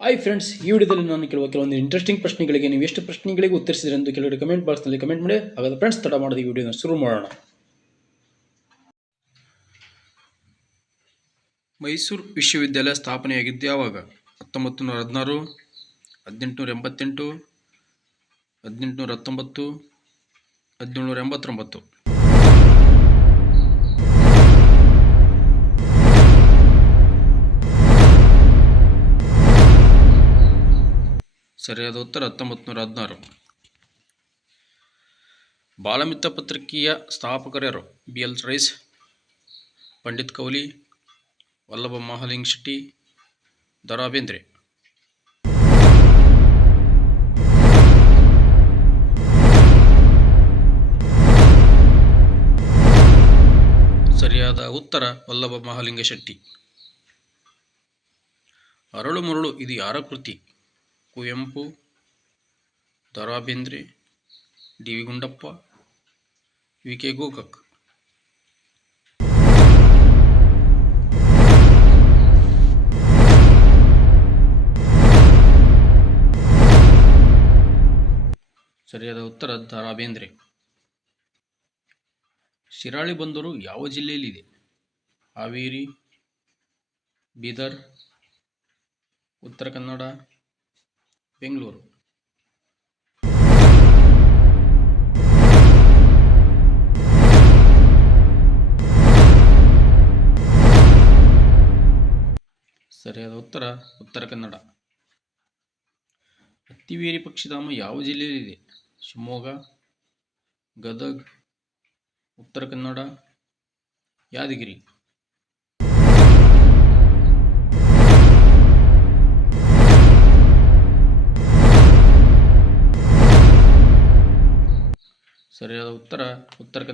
Hi friends, ಈ ವಿಡಿಯೋದಲ್ಲಿ ನಾನು ಕೆಲವೊಂದು ಇಂಟ್ರೆಸ್ಟಿಂಗ್ ಪ್ರಶ್ನೆಗಳಿಗೆ ನೀವು ಎಷ್ಟು ಪ್ರಶ್ನೆಗಳಿಗೆ ಉತ್ತರಿಸಿದ್ರೆ ಎಂದು ಕೆಲವರು ಕಮೆಂಟ್ ಬಾಕ್ಸ್ನಲ್ಲಿ ಕಮೆಂಟ್ ಮಾಡಿ. ಹಾಗಾದ್ರೆ ಫ್ರೆಂಡ್ಸ್, ತಡ ಮಾಡದೆ ಈ ವಿಡಿಯೋನ ಶುರು ಮಾಡೋಣ. ಮೈಸೂರು ವಿಶ್ವವಿದ್ಯಾಲಯ ಸ್ಥಾಪನೆಯಾಗಿದ್ದು ಯಾವಾಗ? 1916, 1888, 1819, 1789. ಸರಿಯಾದ ಉತ್ತರ 1916. ಬಾಲಮಿತ್ರ ಪತ್ರಿಕೆಯ ಸ್ಥಾಪಕರು BL ರೈಸ್, ಪಂಡಿತ್ ಕೌಲಿ, ವಲ್ಲಭ ಮಹಾಲಿಂಗ ಶೆಟ್ಟಿ, ದ ರಾ ಬೇಂದ್ರೆ. ಸರಿಯಾದ ಉತ್ತರ ವಲ್ಲಭ ಮಹಾಲಿಂಗ ಶೆಟ್ಟಿ. ಅರಳು ಮರಳು ಇದು ಯಾರ ಕೃತಿ? ಕುವೆಂಪು, ದ ರಾ ಬೇಂದ್ರೆ, ಡಿ.ವಿ. ಗುಂಡಪ್ಪ, ವಿ.ಕೆ. ಗೋಕಾಕ್. ಸರಿಯಾದ ಉತ್ತರ ದ ರಾ ಬೇಂದ್ರೆ. ಶಿರಾಳಿ ಬಂದರು ಯಾವ ಜಿಲ್ಲೆಯಲ್ಲಿದೆ? ಹಾವೇರಿ, ಬೀದರ್, ಉತ್ತರ ಕನ್ನಡ, ಬೆಂಗಳೂರು. ಸರಿಯಾದ ಉತ್ತರ ಉತ್ತರ ಕನ್ನಡ. ಅತ್ತಿವೇರಿ ಪಕ್ಷಿಧಾಮ ಯಾವ ಜಿಲ್ಲೆಯಲ್ಲಿದೆ? ಶಿವಮೊಗ್ಗ, ಗದಗ್, ಉತ್ತರ ಕನ್ನಡ, ಯಾದಗಿರಿ. ಸರಿಯಾದ ಉತ್ತರ ಉತ್ತರ ಕನ್ನಡ.